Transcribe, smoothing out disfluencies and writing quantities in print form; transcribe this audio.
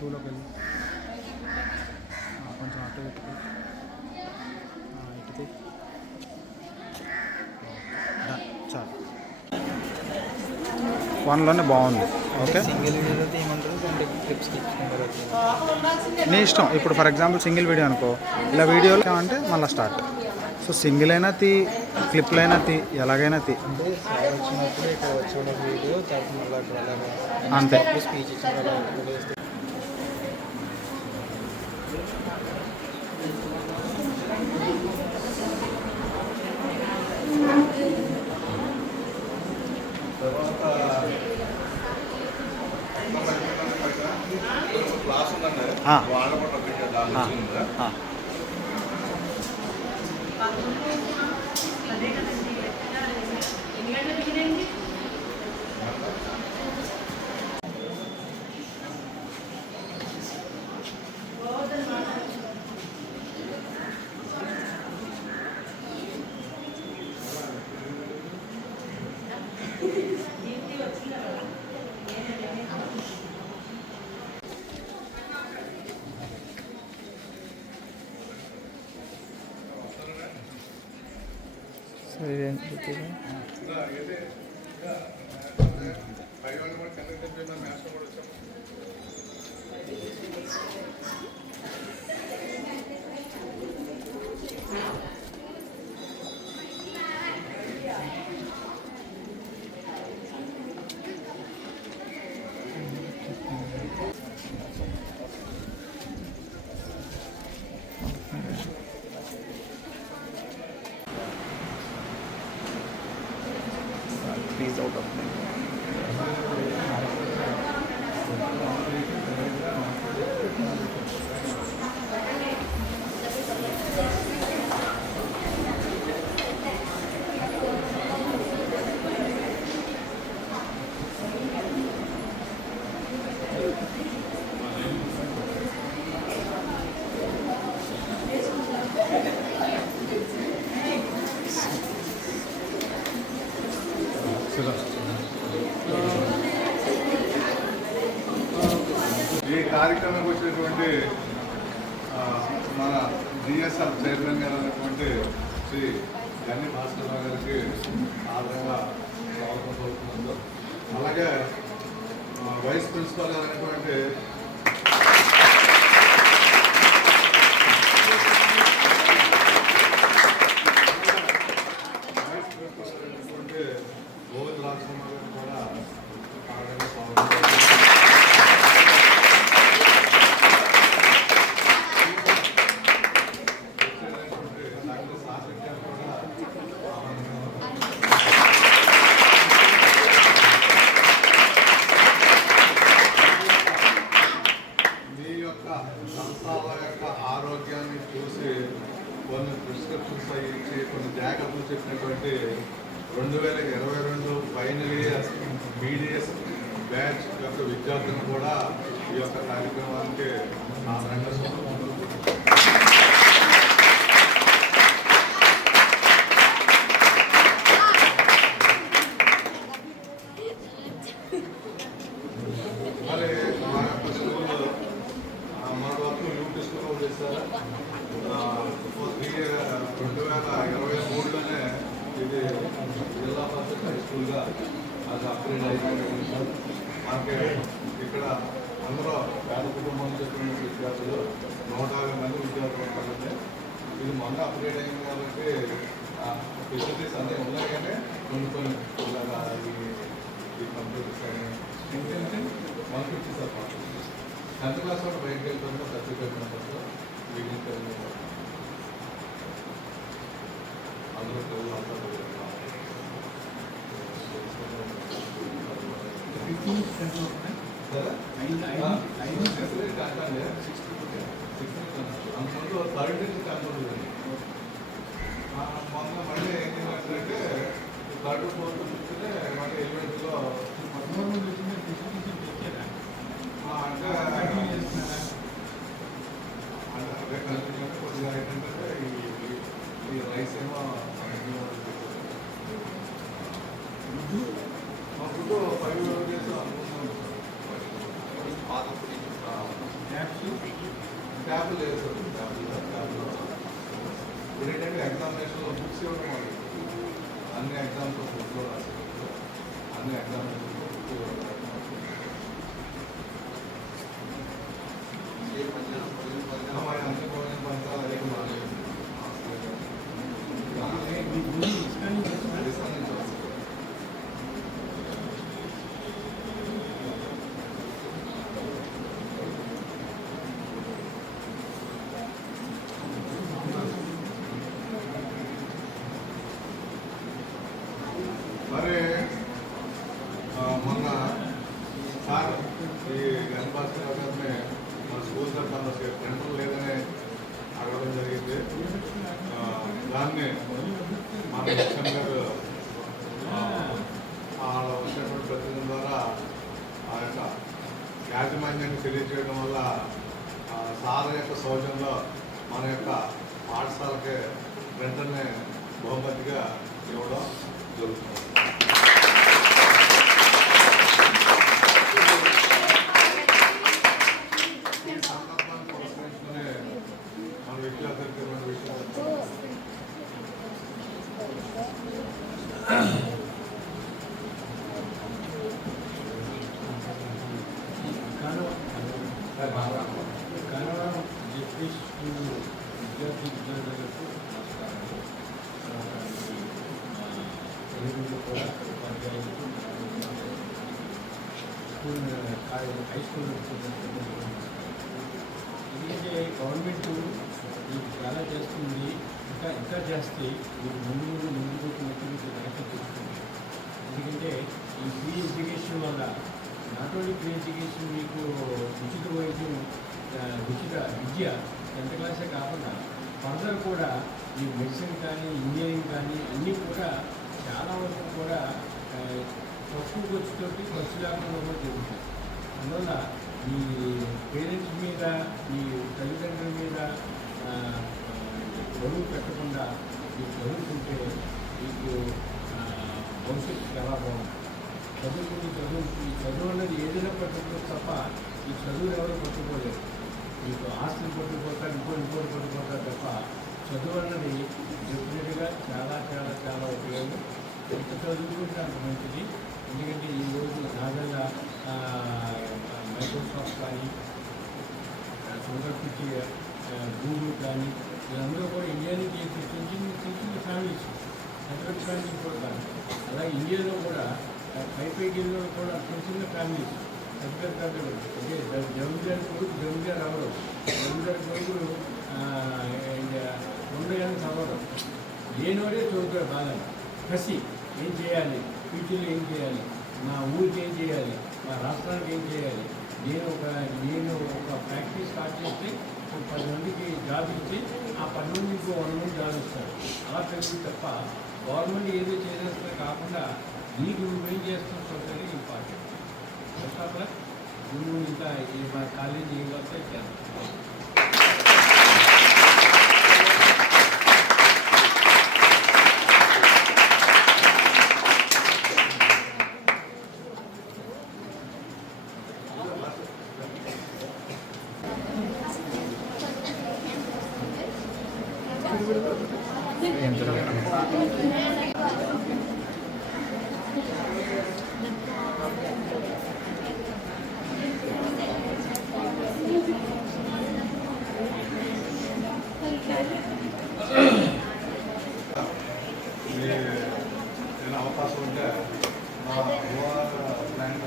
టూలోకి వెళ్ళి కొంచెం అటు ఇటుకి ఇటుకి చాలు. వన్లోనే బాగుంది. ఓకే, సింగిల్ వీడియో తీయమంటారు, అంటే క్లిప్స్ నీ ఇష్టం. ఇప్పుడు ఫర్ ఎగ్జాంపుల్ సింగిల్ వీడియో అనుకో, ఇలా వీడియోలు అంటే మళ్ళీ స్టార్ట్. సో సింగిల్ అయినా తీ, క్లిప్లు అయినా తీ, ఎలాగైనా తీ. అంటే సార్ వచ్చినప్పుడు ఇక్కడ వచ్చిన వీడియో తర్వాత మళ్ళీ అక్కడ అంతే. స్పీచ్ ఇచ్చిన క్లాస్ ఉందండి, వాళ్ళు కూడా పెట్టారు. Please out of me. ఈ కార్యక్రమానికి వచ్చినటువంటి మన డిఎస్ఆర్ చైర్మన్ గారు అనేటువంటి శ్రీ గన్ని భాస్కర్ గారికి ఆదరంగా స్వాగతం కోరుతున్నాను. అలాగే వైస్ ప్రిన్సిపాల్ గారు అనేటువంటి గోవింద్ రాజకుమార్ గారు కూడా ఆదరంగా స్వాగతం. ఆరోగ్యాన్ని చూసి కొన్ని ప్రిస్క్రిప్షన్స్ ఇచ్చి కొన్ని జాగ్రత్తలు చెప్పినటువంటి 2022 ఫైనల్ ఇయర్ బీడీఎస్ బ్యాచ్ యొక్క విద్యార్థులను కూడా ఈ యొక్క కార్యక్రమానికి ఆదరంగా మరి మా యొక్క స్కూల్లో మన వరకు యూపీ స్కూల్లో చేశారు. 2023లోనే ఇది జిల్లా పరిషత్ హై స్కూల్గా అది అప్గ్రేడ్ అయిపోయింది. మనకి ఇక్కడ అందరూ పేద కుటుంబం చెప్పిన విద్యార్థులు 150 మంది విద్యార్థులు ఉన్నారంటే ఇది మొన్న అప్గ్రేడ్ అయింది కాబట్టి ఫెసిలిటీస్ అన్నీ ఉన్నాయి. కానీ కొన్ని ఇలాగా ఈ కంప్యూటర్స్ కానీ ఏంటంటే 150 సార్ 10th క్లాస్ కూడా బయటకు వెళ్ళిపోయిన సర్టిఫికేట్ నెంబర్స్ మిగిలిన అందరూ పిల్లలు అంతా అందులో 30 నుంచి 10 మొన్న మళ్ళీ ఏంటంటే 3rd 4th చూస్తే మళ్ళీ ఎలిమెంట్లో కొద్దిగా ఏంటంటే ఈ రైస్ ఏమో ఫుడ్ 5 days అనుకుంటున్నాం. ట్యాబ్లు లేదు ట్యాబ్లో ఇప్పుడు ఏంటంటే ఎగ్జామినేషన్లో బుక్స్ ఇవ్వడం వాళ్ళు అన్ని ఎగ్జామ్స్ బుక్లో రాసేటప్పుడు అన్ని ఎగ్జామినేషన్లో బుక్స్ ఇవ్వడం అన్ని భోజనం పంచాలి అదే మరి మొన్న సార్ ఈ గణపాత్ర గారిని మన స్కూల్ తరఫున సెంటర్ లేదని అడగడం జరిగింది. దాన్ని మన లక్ష్మణ్ గారు వచ్చినటువంటి ప్రతినిధి ద్వారా ఆ యొక్క యాజమాన్యాన్ని తెలియజేయడం వల్ల సార్ యొక్క సౌజన్యంలో మన యొక్క పాఠశాలకి వెంటనే బహుమతిగా ఇవ్వడం జరుగుతుంది. ఈ సందర్భాన్ని పురస్కరించుకునే మన విద్యార్థులకి మన విషయాలు విద్యార్థులకు కూడా ఉపాధ్యాయులకు స్కూల్ హై స్కూల్ ఎందుకంటే గవర్నమెంట్ ఇది చాలా చేస్తుంది, ఇంకా చేస్తే మీరు ముందుకు తెచ్చుకుంటుంది. ఎందుకంటే ఈ ఫ్రీ ఎడ్యుకేషన్ వల్ల నాట్ ఓన్లీ ఫ్రీ ఎడ్యుకేషన్ మీకు ఉచిత వైద్యం ఉచిత విద్య 10th క్లాసే కాకుండా ఫర్దర్ కూడా ఈ మెడిసిన్ కానీ ఇంజనీరింగ్ కానీ అన్నీ కూడా చాలా వరకు కూడా తక్కువ ఖర్చుతోటి ఖర్చు లేకుండా కూడా జరుగుతాయి. అందువల్ల ఈ పేరెంట్స్ మీద ఈ తల్లిదండ్రుల మీద బరువు పెట్టకుండా ఈ చదువుకుంటే మీకు భవిష్యత్తు చాలా బాగుంటుంది. ఈ చదువు అన్నది ఏదైనా పట్టుకోవచ్చు తప్ప ఈ చదువులు ఎవరు పట్టుకోలేరు. మీకు ఆస్తులు పట్టుకుపోతారు, ఇంకోటి పట్టుకుపోతారు తప్ప చదువు అన్నది డెఫినెట్గా చాలా చాలా చాలా ఉపయోగం. ఎంత చదువుకుంటే అంత మంచిది. ఎందుకంటే ఈరోజు సాధారణ మైక్రోసాఫ్ట్ కానీ సొంతకి గూగుల్ కానీ వీళ్ళందరూ కూడా ఇండియాని చిన్న ఫ్యామిలీస్ పెద్ద ఫ్యామిలీస్ కూడా కాదు. అలాగే ఇండియాలో కూడా పైగిల్లో కూడా చిన్న ఫ్యామిలీస్ పెద్ద అంటే జమీదారు కొడుకు జమీదారు అవరు, జమీదారు కొడుకులు 2 ఏళ్ళు చదవడం లేనివాడే చదువుతాడు బాగా. కసి ఏం చేయాలి, ఫ్యూచర్లో ఏం చేయాలి, మా ఊరికి ఏం చేయాలి, మా రాష్ట్రానికి ఏం చేయాలి. నేను ఒక ఫ్యాక్టరీ స్టార్ట్ చేస్తే 10 మందికి జాబ్ ఇచ్చి ఆ 10 మందికి ఇంకో 100 మంది జాబ్ ఇస్తారు. అలా పెరుగుతుంది తప్ప గవర్నమెంట్ ఏదో చేసేస్తే కాకుండా నీకు నువ్వేం చేస్తున్న సొసైటీ ఇంపార్టెంట్. ఫస్ట్ నువ్వు ఇంకా మా కాలేజీ ఏం వస్తే చేస్తాను. అవకాశం ఉంటే మా ల్యాండ్